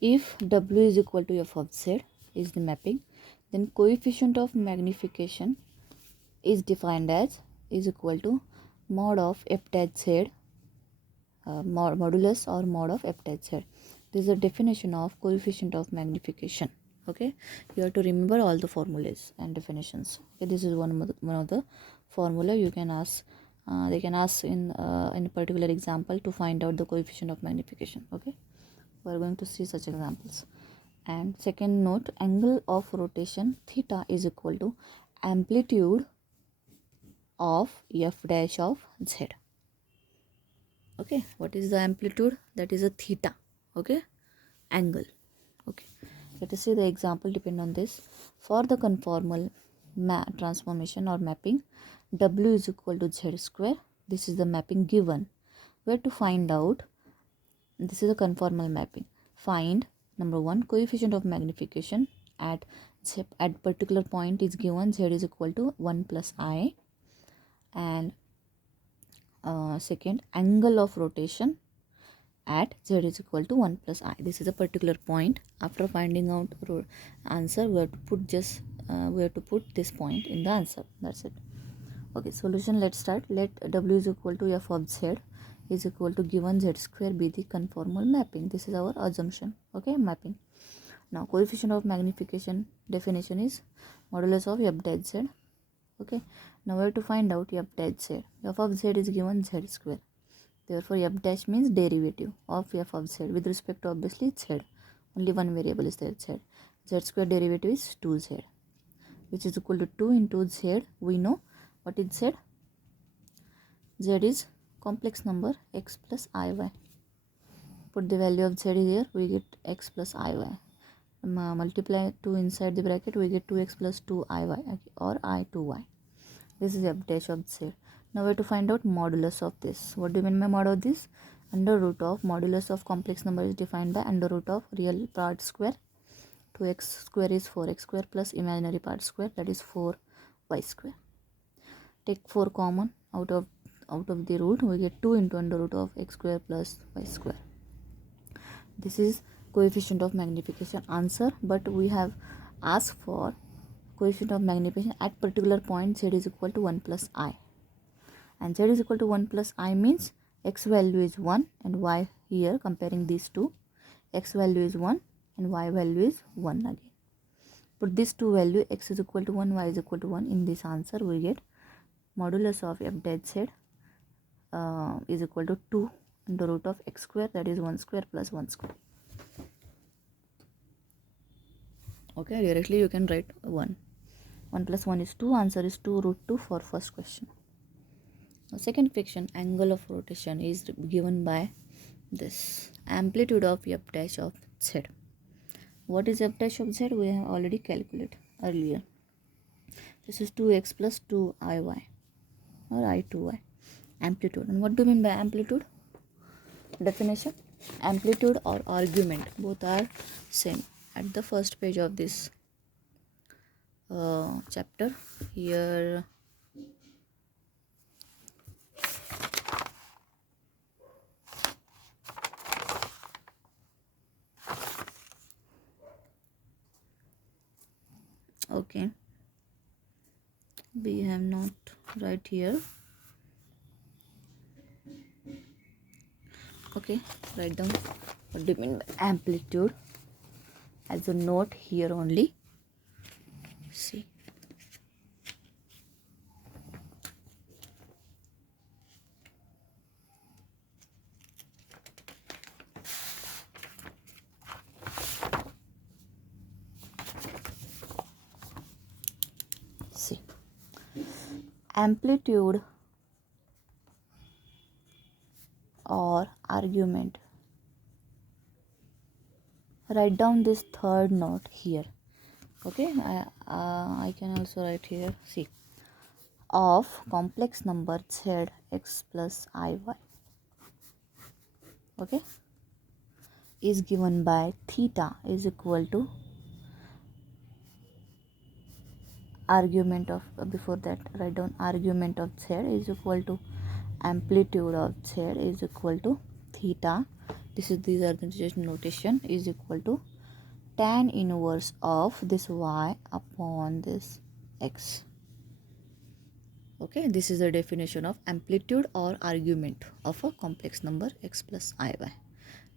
if W is equal to f of z is the mapping, then coefficient of magnification is defined as is equal to mod of f dash z, modulus or mod of f dash z. This is the definition of coefficient of magnification. Okay, you have to remember all the formulas and definitions. Okay, this is one of the formula you can ask. They can ask in a particular example to find out the coefficient of magnification. Okay, we are going to see such examples. And second note, angle of rotation theta is equal to amplitude of f dash of z. Okay, what is the amplitude? That is a theta. Okay, angle. Okay, let us see the example depend on this. For the conformal transformation or mapping, W is equal to z square. This is the mapping given. Where to find out? This is a conformal mapping. Find number one, coefficient of magnification at particular point is given z is equal to 1 plus I, and second, angle of rotation at z is equal to 1 plus I. This is a particular point. After finding out answer, we have to put this point in the answer. That's it. Okay, solution. Let's start. Let W is equal to f of z is equal to given z square be the conformal mapping. This is our assumption. Okay, mapping. Now coefficient of magnification definition is modulus of f dash z. Okay, now we have to find out f dash z. F of z is given z square. Therefore, f dash means derivative of f of z with respect to obviously z. Only one variable is there, z. Z square derivative is 2z, which is equal to 2 into z. We know what is z. Z is complex number x plus iy. Put the value of z here, we get x plus iy. Multiply 2 inside the bracket, we get 2x plus 2iy or i2y. This is f dash of z. Now we have to find out modulus of this. What do you mean by mod of this? Under root of modulus of complex number is defined by under root of real part square. 2x square is 4x square plus imaginary part square, that is 4y square. Take 4 common out of the root, we get 2 into under root of x square plus y square. This is coefficient of magnification answer, but we have asked for coefficient of magnification at particular point z is equal to 1 plus I, and z is equal to 1 plus I means x value is 1 and y, here comparing these two, x value is 1 and y value is 1 again. Put these two value, x is equal to 1, y is equal to 1, in this answer we get modulus of f dash z is equal to 2 under root of x square, that is 1 square plus 1 square. Okay, directly you can write 1 plus 1 is 2, answer is 2 root 2 for first question. Now second question, angle of rotation is given by this amplitude of f dash of z. What is f dash of z? We have already calculated earlier. This is 2x plus 2iy or i2y, amplitude. And what do you mean by amplitude? Definition, amplitude or argument, both are same. At the first page of this chapter, here okay, we have not right here. Okay, write down what do you mean by amplitude as a note here only. See, amplitude or argument. Write down this third note here. Okay, I can also write here. See, of complex number z x plus iy, okay, is given by theta is equal to argument of before that write down argument of z is equal to amplitude of z is equal to theta These are the notation is equal to tan inverse of this y upon this x. Okay, this is the definition of amplitude or argument of a complex number x plus iy.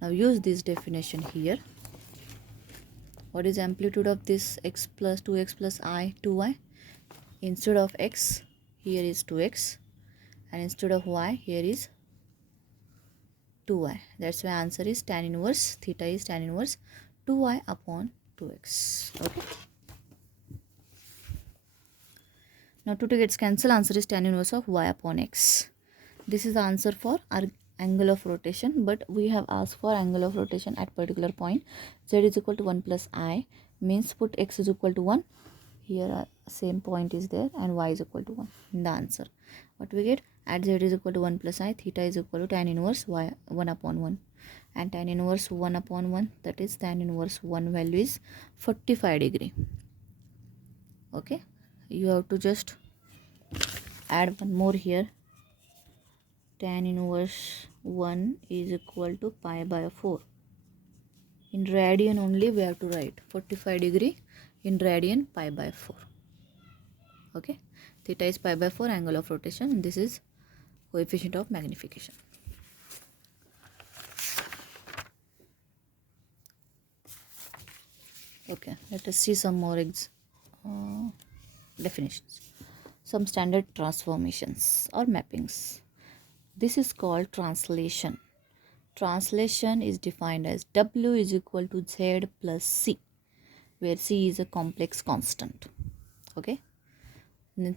Now use this definition here. What is amplitude of this x plus 2x plus I 2y? Instead of x, here is 2x, and instead of y, here is 2y. That's why answer is tan inverse, theta is tan inverse 2y upon 2x. Okay. Now 2 gets cancelled, answer is tan inverse of y upon x. This is the answer for our angle of rotation, but we have asked for angle of rotation at particular point. Z is equal to 1 plus I, means put x is equal to 1. Here same point is there, and y is equal to 1 in the answer. What we get? At Z is equal to 1 plus I, theta is equal to tan inverse y 1 upon 1. And tan inverse 1 upon 1, that is tan inverse 1 value is 45 degree. Okay. You have to just add one more here. Tan inverse 1 is equal to pi by 4. In radian only we have to write 45 degree in radian, pi by 4. Okay. Theta is pi by 4, angle of rotation, and this is coefficient of magnification. Okay, let us see some more definitions. Some standard transformations or mappings. This is called translation. Translation is defined as W is equal to Z plus C, where C is a complex constant. Okay.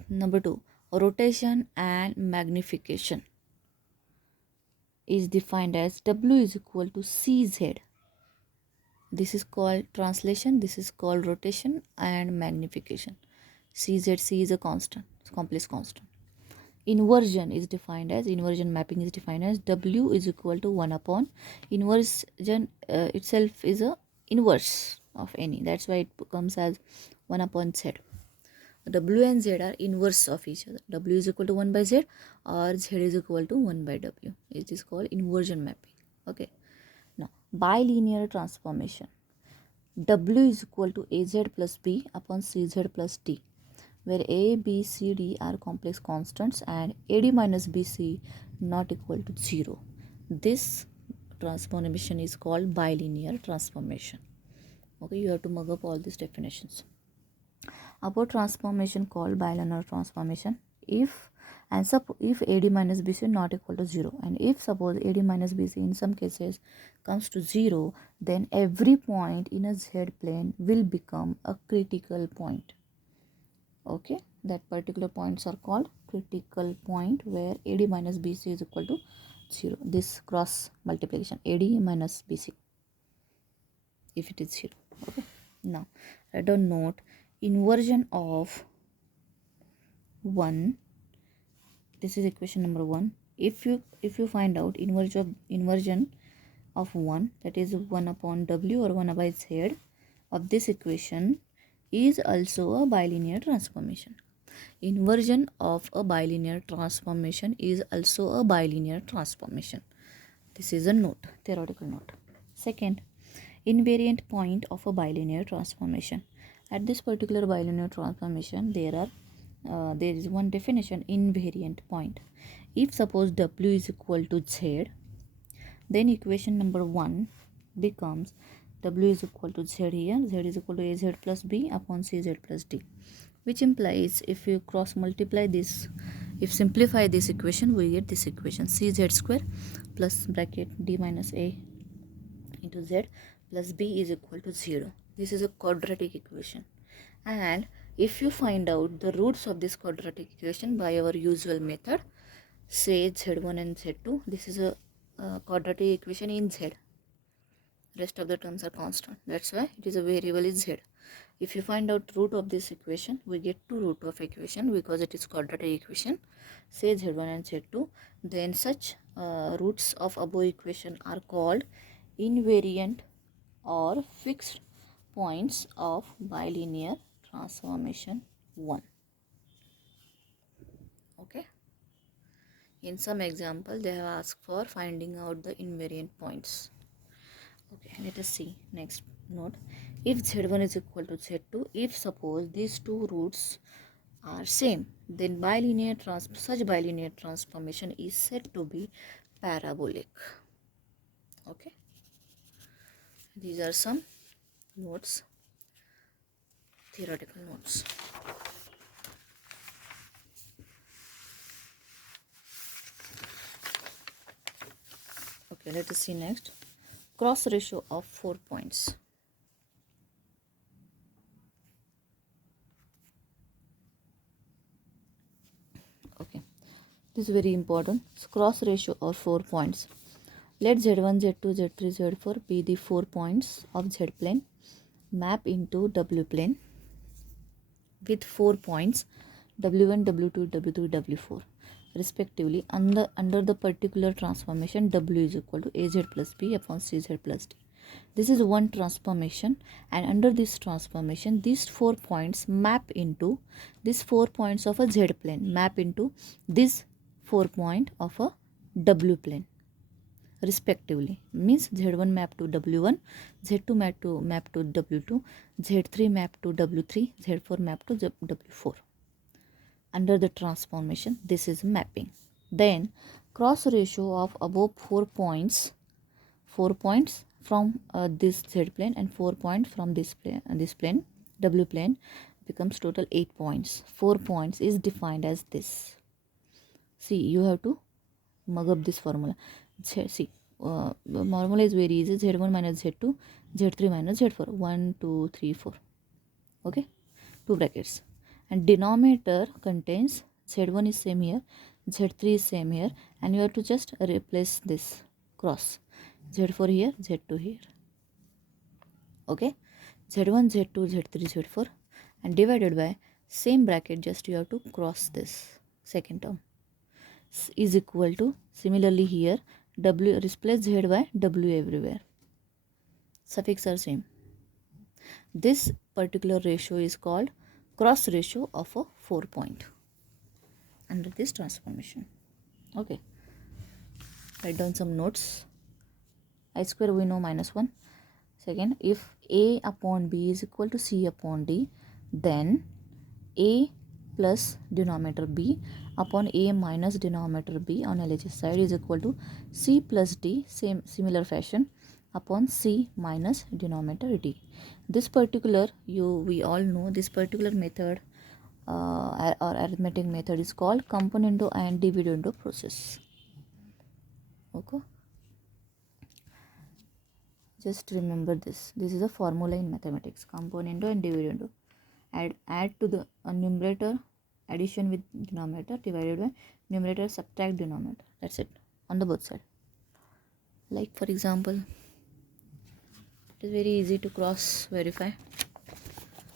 Number 2, rotation and magnification is defined as W is equal to CZ. This is called translation, this is called rotation and magnification. CZ, C is a constant, complex constant. Inversion is defined as, inversion mapping is defined as W is equal to 1 upon, inversion itself is a inverse of any, that's why it comes as 1 upon Z. W and Z are inverse of each other. W is equal to 1 by Z, or Z is equal to 1 by W. It is called inversion mapping. Okay. Now, bilinear transformation. W is equal to AZ plus B upon CZ plus D, where A, B, C, D are complex constants and AD minus BC not equal to 0. This transformation is called bilinear transformation. Okay, you have to mug up all these definitions. About transformation called bilinear transformation, if AD minus BC not equal to 0, and if suppose AD minus BC in some cases comes to 0, then every point in a Z plane will become a critical point. Okay, that particular points are called critical point, where AD minus BC is equal to 0. This cross multiplication AD minus BC, if it is 0. Okay. Now write down note, inversion of 1, this is equation number 1. If you find out inversion of 1, that is 1 upon W or 1 by Z of this equation, is also a bilinear transformation. Inversion of a bilinear transformation is also a bilinear transformation. This is a note, theoretical note. Second, invariant point of a bilinear transformation. At this particular bilinear transformation, there is one definition, invariant point. If suppose W is equal to Z, then equation number 1 becomes W is equal to Z here, Z is equal to AZ plus B upon CZ plus D, which implies if you cross multiply this, if simplify this equation, we get this equation, CZ square plus bracket D minus A into Z plus B is equal to 0. This is a quadratic equation, and if you find out the roots of this quadratic equation by our usual method, say Z1 and Z2, this is a quadratic equation in Z, rest of the terms are constant, that's why it is a variable is Z. If you find out root of this equation, we get two root of equation because it is quadratic equation, say Z1 and Z2, then such roots of above equation are called invariant or fixed points of bilinear transformation 1. Okay. In some example, they have asked for finding out the invariant points. Okay, let us see next note. If z1 is equal to z2, if suppose these two roots are same, then such bilinear transformation is said to be parabolic. Okay, these are some notes, theoretical notes. Okay, let us see next. Cross ratio of 4 points. Okay, this is very important. Cross ratio of 4 points. Let z1, z2, z3, z4 be the 4 points of z plane. Map into w plane with 4 points w1, w2, w3, w4 respectively under the particular transformation w is equal to az plus b upon cz plus d. This is one transformation, and under this transformation these 4 points map into these 4 points of a z plane, map into this 4 point of a w plane respectively. Means z1 map to w1, z2 map to w2, z3 map to w3, z4 map to w4. Under the transformation, this is mapping. Then cross ratio of above 4 points from this z plane and 4 points from this plane w plane becomes total 8 points. 4 points is defined as this. See, you have to mug up this formula. See, formula is very easy. Z1 minus Z2, Z3 minus Z4. 1, 2, 3, 4. Okay, 2 brackets. And denominator contains Z1 is same here, Z3 is same here, and you have to just replace this cross. Z4 here, Z2 here. Okay, Z1, Z2, Z3, Z4, and divided by same bracket, just you have to cross this second term is equal to, similarly here w replace z by w everywhere, suffix are same. This particular ratio is called cross ratio of a 4 point under this transformation. Okay, write down some notes. I square we know -1. Second, if a upon b is equal to c upon d, then a plus denominator b upon a minus denominator b on LHS side is equal to c plus d, similar fashion, upon c minus denominator d. This particular, we all know this particular method or arithmetic method is called componendo and dividendo process. Okay, just remember this. This is a formula in mathematics, componendo and dividendo. Add to the numerator, addition with denominator, divided by numerator, subtract denominator. That's it on the both side. Like for example, it is very easy to cross verify.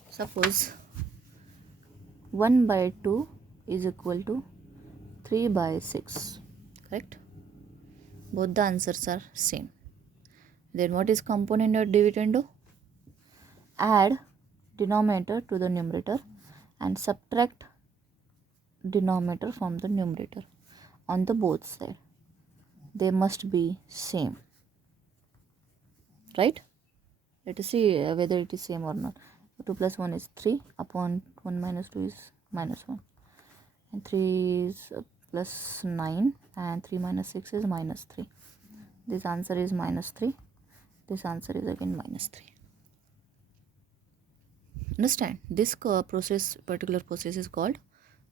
Suppose 1 by 2 is equal to 3 by 6. Correct? Both the answers are same. Then what is component or dividendo? Add denominator to the numerator and subtract denominator from the numerator on the both side. They must be same, right? Let us see whether it is same or not. 2 plus 1 is 3 upon 1 minus 2 is -1, and 3 is plus 9, and 3 minus 6 is -3. This answer is -3. This answer is again -3. Understand? This particular process is called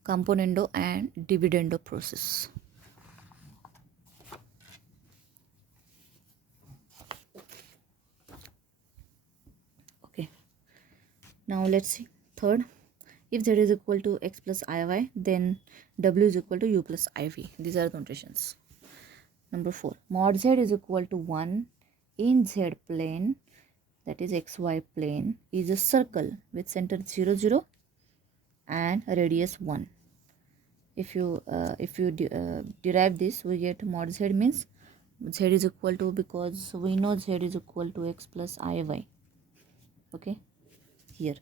componendo and dividendo process. Okay, now let's see third. If z is equal to x plus iy, then w is equal to u plus iv. These are the notations. Number 4, mod z is equal to 1 in z plane, that is xy plane, is a circle with center 0, 0 and radius 1. If you derive this, we get mod z means z is equal to, because we know z is equal to x plus iy. Okay, here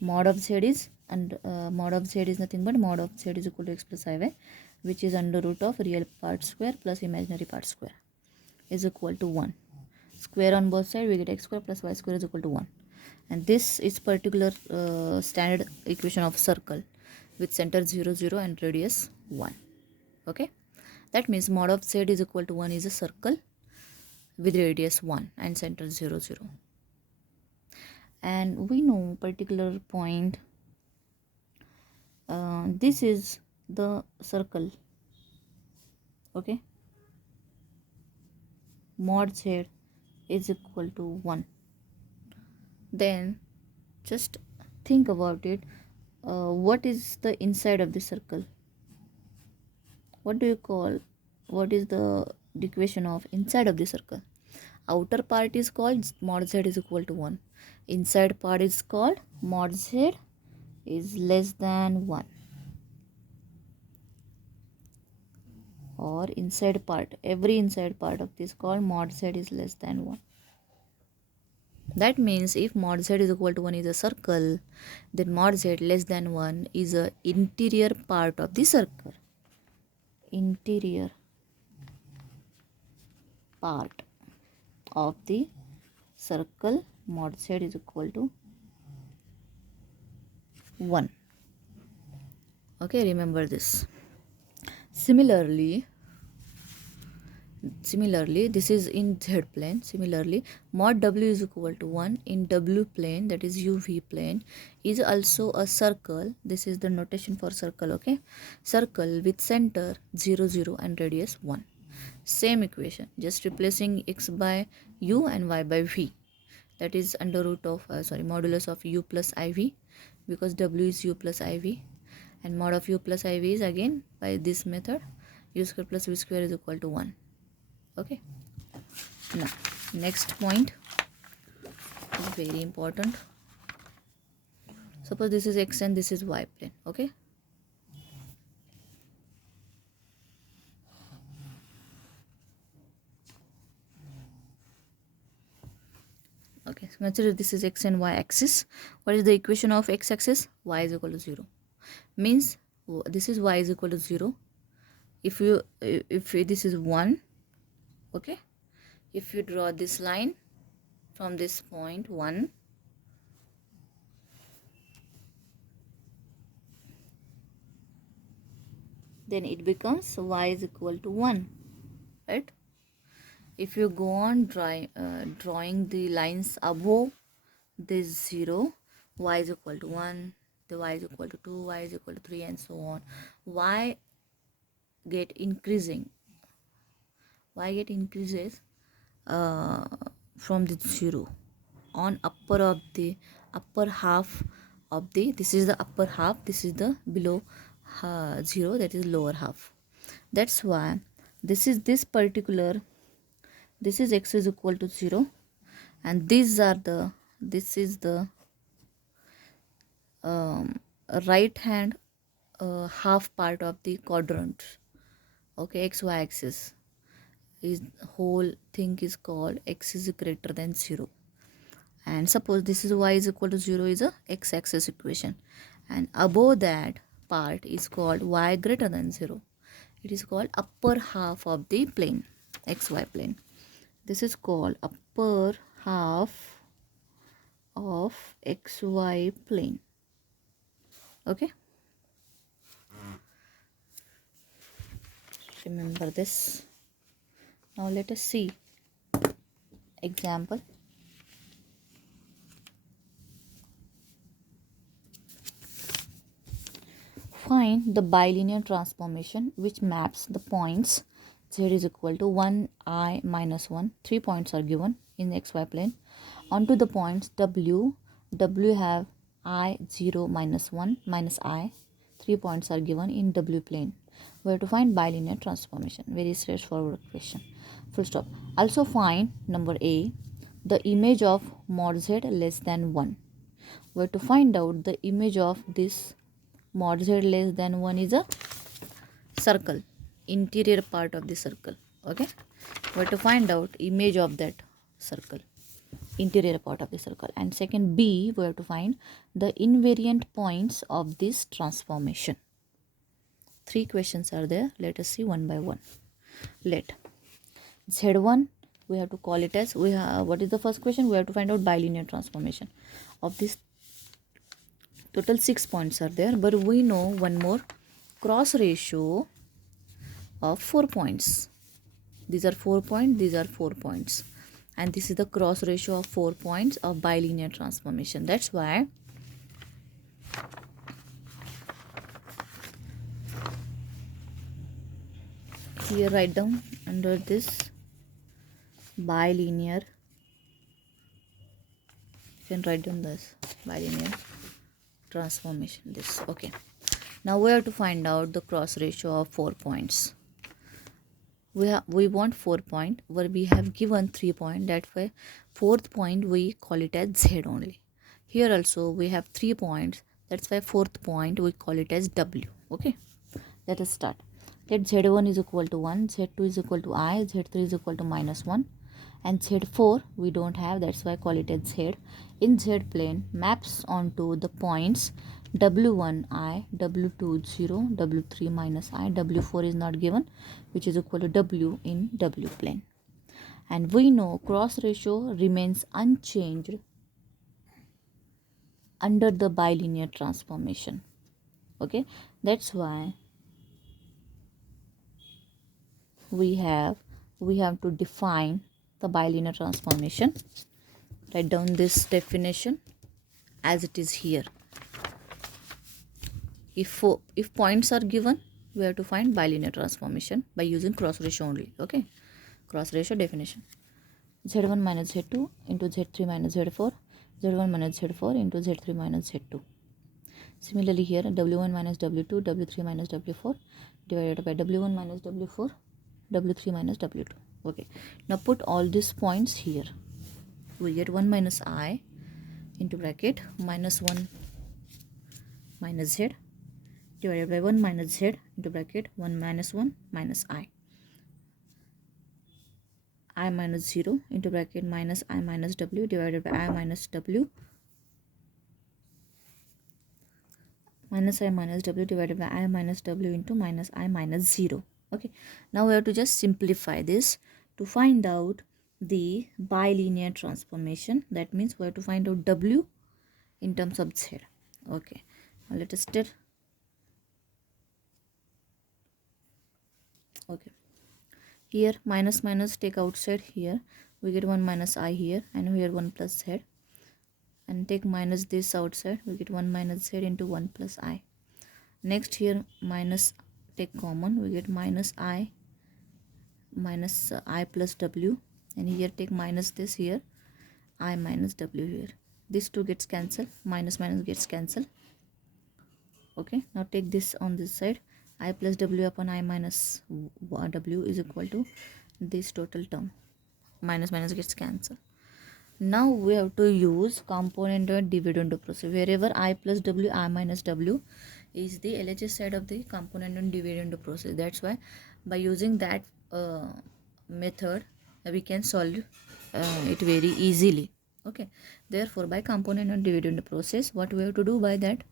mod of z is, and mod of z is nothing but mod of z is equal to x plus iy, which is under root of real part square plus imaginary part square, is equal to 1. square on both sides, we get x square plus y square is equal to 1. And this is particular standard equation of circle with center 0 0 and radius 1. Okay, that means mod of z is equal to 1 is a circle with radius 1 and center 0 0. And we know particular point, this is the circle. Okay, mod z is equal to 1. Then just think about it. What is the inside of the circle? What do you call, what is the equation of inside of the circle? Outer part is called mod z is equal to 1. Inside part is called mod z is less than 1. Or inside part, every inside part of this called mod z is less than 1. That means if mod z is equal to 1 is a circle, then mod z less than 1 is a interior part of the circle. Interior part of the circle, mod z is equal to 1. Okay, remember this. Similarly, this is in z plane. Similarly, mod w is equal to 1 in w plane, that is uv plane, is also a circle. This is the notation for circle. Okay, circle with center 0 0 and radius 1. Same equation, just replacing x by u and y by v, that is under root of modulus of u plus iv, because w is u plus iv, and mod of u plus iv is again by this method, u square plus v square is equal to 1. Okay, now next point is very important. Suppose this is x and this is y plane. Okay, okay, so consider this is x and y axis. What is the equation of x axis? Y is equal to 0. Means this is y is equal to 0. If this is 1, okay, if you draw this line from this point 1, then it becomes y is equal to 1, right? If you go on drawing the lines above this 0, y is equal to 1, the y is equal to 2, y is equal to 3, and so on. Y get increasing. Y get increases from the 0 on upper half of the, this is the upper half, this is the below 0, that is lower half. That's why this is this particular, this is x is equal to 0, and these are the, this is the right hand half part of the quadrant. Okay, xy axis is whole thing is called x is greater than 0. And suppose this is y is equal to 0 is a x axis equation, and above that part is called y greater than 0. It is called upper half of the plane, xy plane. This is called upper half of xy plane. Okay, remember this. Now let us see example. Find the bilinear transformation which maps the points z is equal to 1 I minus 1, 3 points are given in the xy plane, onto the points w have I 0 minus 1 minus I, 3 points are given in w plane. We have to find bilinear transformation. Very straightforward question. Full stop. Also find number A, the image of mod z less than 1. We have to find out the image of this mod z less than 1 is a circle, interior part of the circle. Okay, we have to find out image of that circle, interior part of the circle. And second B, we have to find the invariant points of this transformation. 3 questions are there. Let us see one by one. Let z1 we have to call it as, what is the first question? We have to find out bilinear transformation of this. Total 6 points are there, but we know one more cross ratio of 4 points. These are 4 points, these are 4 points, and this is the cross ratio of 4 points of bilinear transformation. That's why here write down under this bilinear, you can write down this bilinear transformation, this. Okay, now we have to find out the cross ratio of 4 points. We want 4 point, where we have given 3 point, that way fourth point we call it as Z only. Here also we have 3 points, that's why fourth point we call it as W. Okay, let us start. Let Z1 is equal to 1, Z2 is equal to I, Z3 is equal to -1, and Z4 we don't have, that's why I call it as Z. In Z plane maps onto the points W1 I, W2 0, W3 minus I, W4 is not given, which is equal to W in W plane. And we know cross ratio remains unchanged under the bilinear transformation. Okay, that's why we have to define the bilinear transformation. Write down this definition as it is here. If points are given, we have to find bilinear transformation by using cross ratio only. Okay, cross ratio definition: Z1 minus Z2 into Z3 minus Z4, Z1 minus Z4 into Z3 minus Z2. Similarly here, W1 minus W2, W3 minus W4 divided by W1 minus W4, W3 minus W2. Okay, now put all these points here. We get 1 minus I into bracket minus 1 minus Z divided by 1 minus Z into bracket 1 minus 1 minus I minus 0 into bracket minus I minus W divided by I minus W minus I minus W divided by I minus W into minus I minus 0. Okay, now we have to just simplify this to find out the bilinear transformation. That means we have to find out W in terms of Z. Okay, now let us start. Okay, here minus minus take outside, here we get 1 minus I here, and here 1 plus Z, and take minus this outside, we get 1 minus Z into 1 plus I. Next here minus take common, we get minus I minus I plus W, and here take minus this here, I minus W here. This two gets cancelled, minus minus gets cancelled. Okay, now take this on this side, I plus W upon I minus W is equal to this total term, minus minus gets cancelled. Now we have to use component and dividend process. Wherever I plus W, I minus W is the LHS side of the component and dividend process. That's why by using that method we can solve it very easily. Okay, therefore by component and dividend process, what we have to do, by that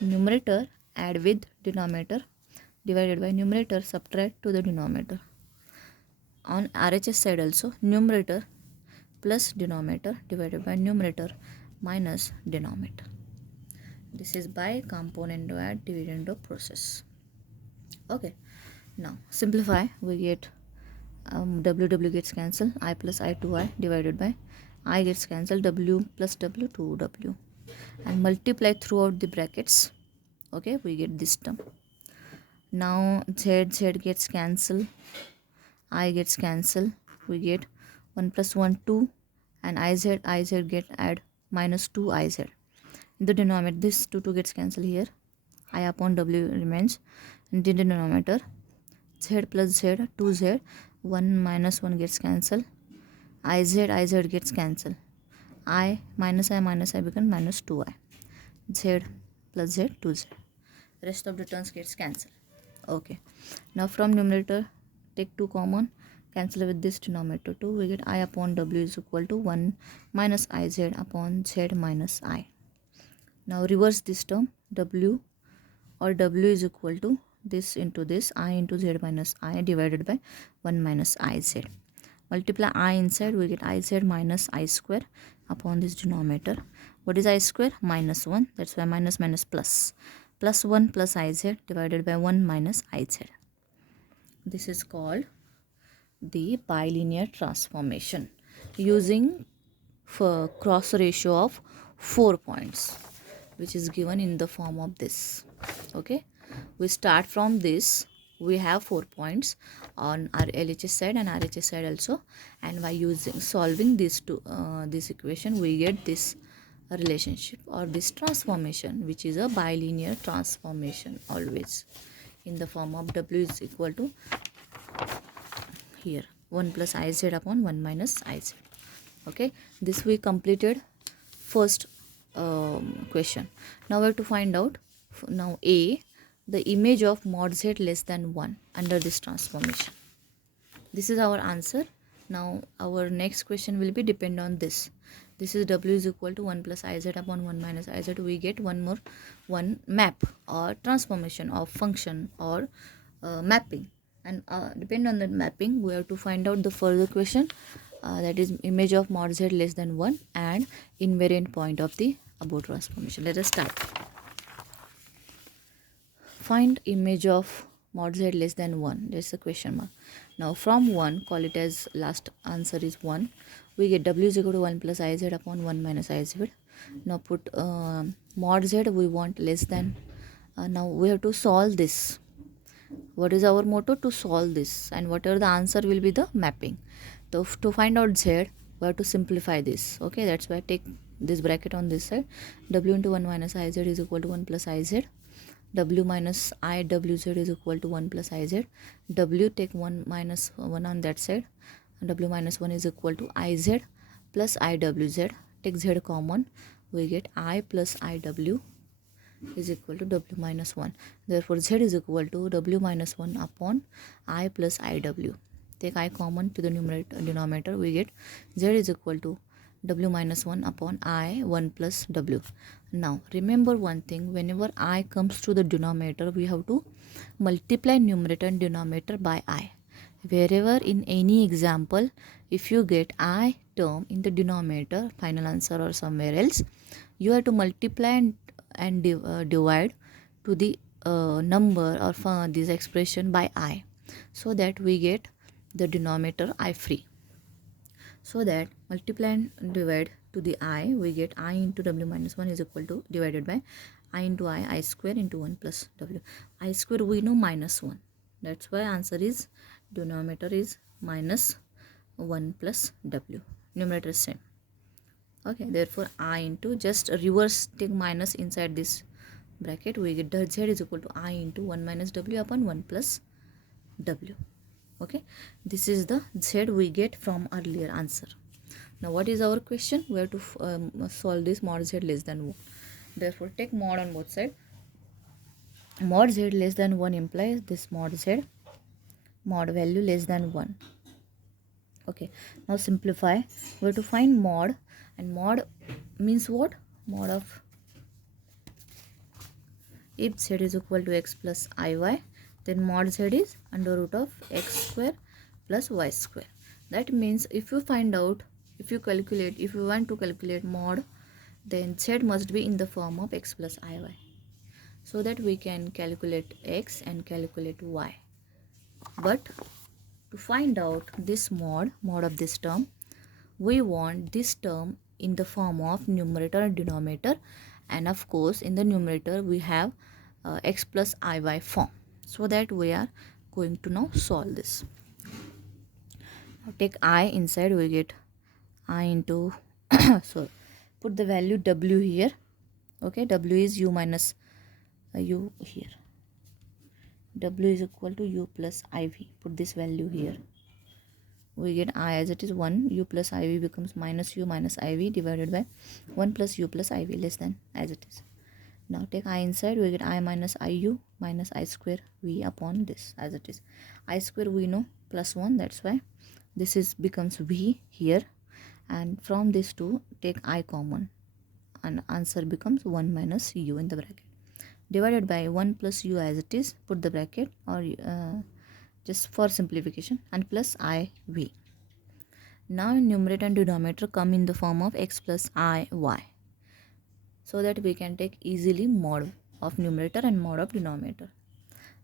numerator add with denominator divided by numerator subtract to the denominator. On RHS side also, numerator plus denominator divided by numerator minus denominator. This is by component and dividend process. Okay, now simplify, we get W gets cancelled, I plus I 2I divided by I gets cancelled, W plus W 2W, and multiply throughout the brackets. Okay, we get this term. Now Z gets cancelled, I gets cancelled, we get 1 plus 1 2, and I z get add minus 2 IZ. In the denominator, this 2 gets cancelled here, I upon W remains. In the denominator, Z plus Z 2Z, 1 minus 1 gets cancelled, IZ gets cancelled, I minus I become minus 2I, Z plus Z 2Z, rest of the terms gets cancelled. Okay, now from numerator take 2 common, cancel with this denominator 2, we get I upon W is equal to 1 minus IZ upon Z minus I. Now reverse this term, W is equal to this into this, I into Z minus I divided by 1 minus IZ. multiply I inside, we get iz minus I square upon this denominator. What is I square? Minus 1. That's why minus minus plus. Plus 1 plus iz divided by 1 minus iz. This is called the bilinear transformation using for cross ratio of 4 points, which is given in the form of this. Okay, we start from this. We have 4 points on our LHS side and RHS side also, and by using solving this to this equation, we get this relationship or this transformation, which is a bilinear transformation, always in the form of W is equal to here 1 plus iz upon 1 minus iz. Okay, this we completed first question. Now we have to find out now A, the image of mod z less than 1 under this transformation. This is our answer. Now our next question will be depend on this. This is W is equal to 1 plus iz upon 1 minus iz. We get one map or transformation of function or mapping, and depend on that mapping we have to find out the further question, that is image of mod z less than 1 and invariant point of the above transformation. Let us start. Find image of mod z less than 1. There's a question mark. Now from 1, call it as last answer is 1. We get W is equal to 1 plus iz upon 1 minus iz. Now put mod z we want less than. Now we have to solve this. What is our motto? To solve this, and whatever the answer will be the mapping. So to find out z, we have to simplify this. Okay, that's why I take this bracket on this side. W into 1 minus iz is equal to 1 plus iz. W minus I wz is equal to 1 plus iz. W take 1 minus 1 on that side. W minus 1 is equal to iz plus iwz. Take z common. We get I plus iw is equal to W minus 1. Therefore, Z is equal to W minus 1 upon I plus IW. Take I common to the denominator. We get Z is equal to W minus 1 upon I 1 plus W. Now, remember one thing. Whenever I comes to the denominator, we have to multiply numerator and denominator by I. Wherever in any example, if you get I term in the denominator, final answer or somewhere else, you have to multiply and divide to the number or this expression by I, so that we get the denominator I free. So that multiply and divide to the I, we get I into W minus 1 is equal to divided by I into I square into 1 plus W. I square we know minus 1. That's why answer is denominator is minus 1 plus W. Numerator is same. Okay, therefore I into, just reverse take minus inside this bracket, we get the Z is equal to I into 1 minus W upon 1 plus W. Okay, this is the Z we get from earlier answer. Now what is our question? We have to solve this mod Z less than 1. Therefore take mod on both sides. Mod Z less than 1 implies this mod Z, mod value less than 1. Okay, now simplify. We have to find mod, and mod means what? Mod of, if z is equal to x plus iy, then mod z is under root of x square plus y square. That means if you find out, if you want to calculate mod, then z must be in the form of x plus iy, so that we can calculate x and calculate y. But to find out this mod of this term, we want this term in the form of numerator and denominator, and of course in the numerator we have x plus iy form, so that we are going to now solve this. Now take I inside, we get I into so put the value W here. Okay, W is u minus u here. W is equal to u plus iv. Put this value here. We get I as it is 1, u plus iv becomes minus u minus iv divided by 1 plus u plus iv less than as it is. Now take I inside, we get I minus iu minus I square v upon this as it is. I square we know plus 1, that's why this is becomes v here, and from this 2 take I common, and answer becomes 1 minus u in the bracket divided by 1 plus u as it is, put the bracket, or just for simplification, and plus iv. Now in numerator and denominator come in the form of x plus I y, so that we can take easily mod of numerator and mod of denominator.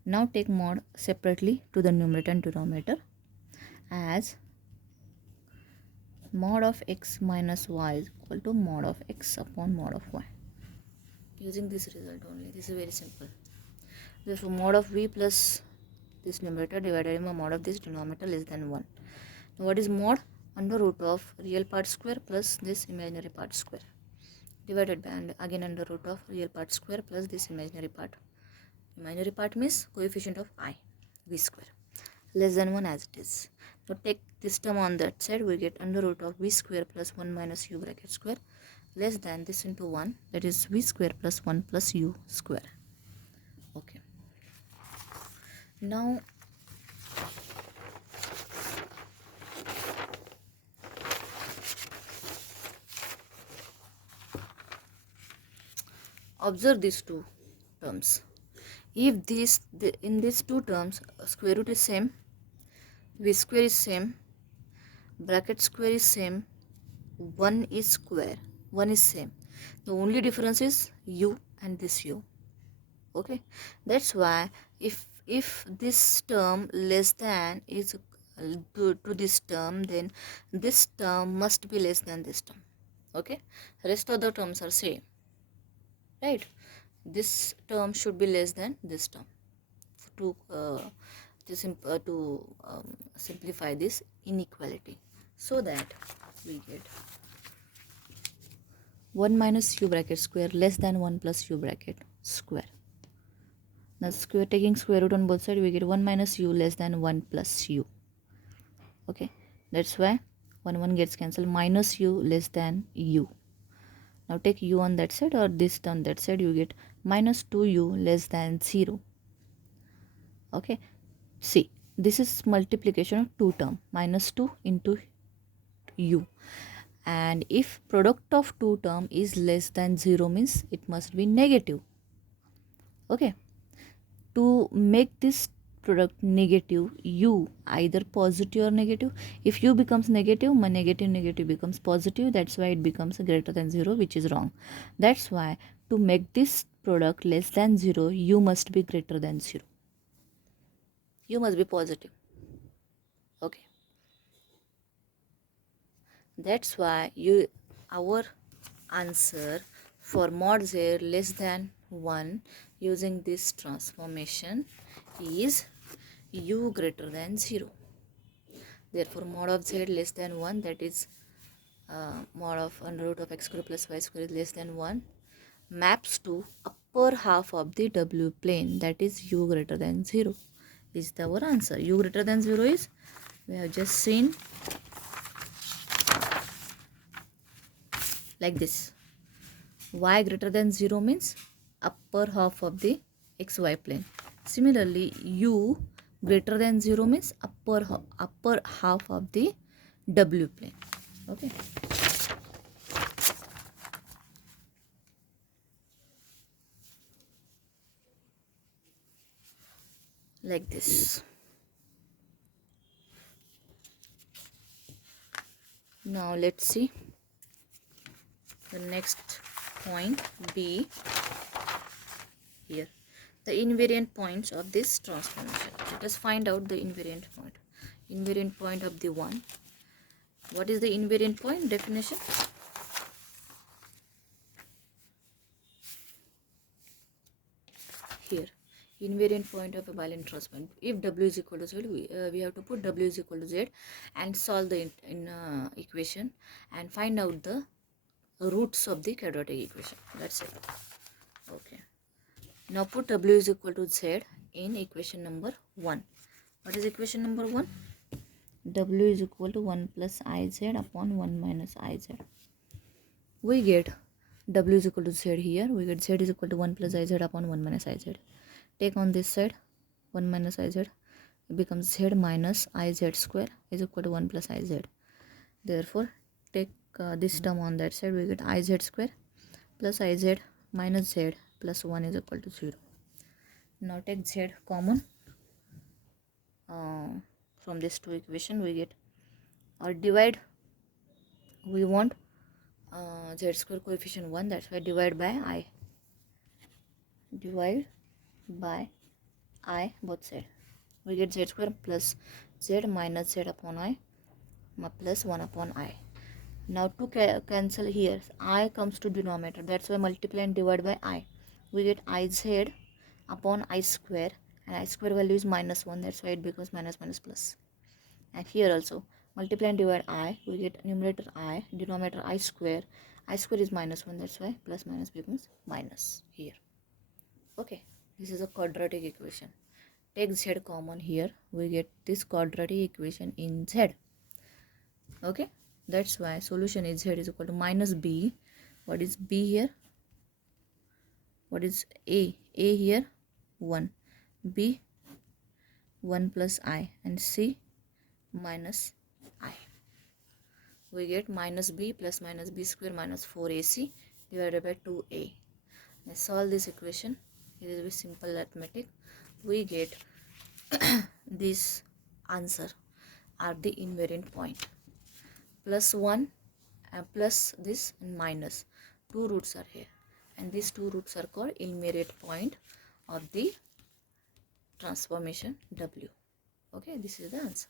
Now take mod separately to the numerator and denominator as mod of x minus y is equal to mod of x upon mod of y. Using this result only, this is very simple. Therefore mod of v plus this numerator divided by mod of this denominator less than 1. Now what is mod? Under root of real part square plus this imaginary part square divided by, and again under root of real part square plus this imaginary part. Imaginary part means coefficient of I, v square, less than 1 as it is. Now take this term on that side, we get under root of v square plus 1 minus u bracket square less than this into 1, that is v square plus 1 plus u square. Okay. Now observe these two terms. If in these two terms square root is same, v square is same, bracket square is same, 1 is square, 1 is same. The only difference is u and this u. Okay, that's why if this term less than is to this term, then this term must be less than this term. Okay, rest of the terms are same, right? This term should be less than this term to simplify this inequality, so that we get 1 minus u bracket square less than 1 plus u bracket square. Now taking square root on both sides, we get 1 minus u less than 1 plus u. Okay, that's why 1 gets cancelled, minus u less than u. Now take u on that side or this on that side, you get minus 2u less than 0. Okay, see, this is multiplication of two term, minus 2 into u, and if product of two term is less than 0 means it must be negative. Okay, to make this product negative, u either positive or negative. If u becomes negative, my negative becomes positive, that's why it becomes greater than 0, which is wrong. That's why to make this product less than 0, u must be greater than 0, u must be positive. Okay, that's why our answer for mod z less than 1 using this transformation is u greater than 0. Therefore mod of z less than 1, that is mod of under root of x square plus y square is less than 1, maps to upper half of the w plane, that is u greater than 0. This is our answer. U greater than 0 is, we have just seen like this. Y greater than 0 means upper half of the xy plane. Similarly, u greater than 0 means upper half of the w plane. Okay. Like this. Now let's see the next point B here. The invariant points of this transformation. Let us find out the invariant point. Invariant point of the one. What is the invariant point? Definition. Here, invariant point of a bilinear transform. If w is equal to z, we have to put w is equal to z and solve the equation and find out the roots of the quadratic equation. That's it. Okay. Now put w is equal to z in equation number 1. What is equation number 1? W is equal to 1 plus iz upon 1 minus iz. We get w is equal to z here. We get z is equal to 1 plus iz upon 1 minus iz. Take on this side 1 minus iz. It becomes z minus iz square is equal to 1 plus iz. Therefore, take this term on that side. We get iz square plus iz minus z plus 1 is equal to 0. Now take z common from these two equation. We get, or divide we want z square coefficient 1, that's why divide by I both side. We get z square plus z minus z upon I plus 1 upon I. Now to cancel here, I comes to denominator, that's why multiply and divide by I. We get iz upon I square, and I square value is minus 1, that's why it becomes minus minus plus. And here also multiply and divide I, we get numerator I, denominator I square is minus 1, that's why plus minus becomes minus here. Okay, this is a quadratic equation. Take z common here, we get this quadratic equation in z. Okay, that's why solution is z is equal to minus b. What is b here? What is a here 1, b 1 plus I, and c minus I. We get minus b plus minus b square minus 4ac divided by 2a. Let's solve this equation. It is very simple arithmetic. We get this answer are the invariant point. Plus 1 and plus this and minus. Two roots are here, and these two roots are called invariant point of the transformation W. Okay, this is the answer.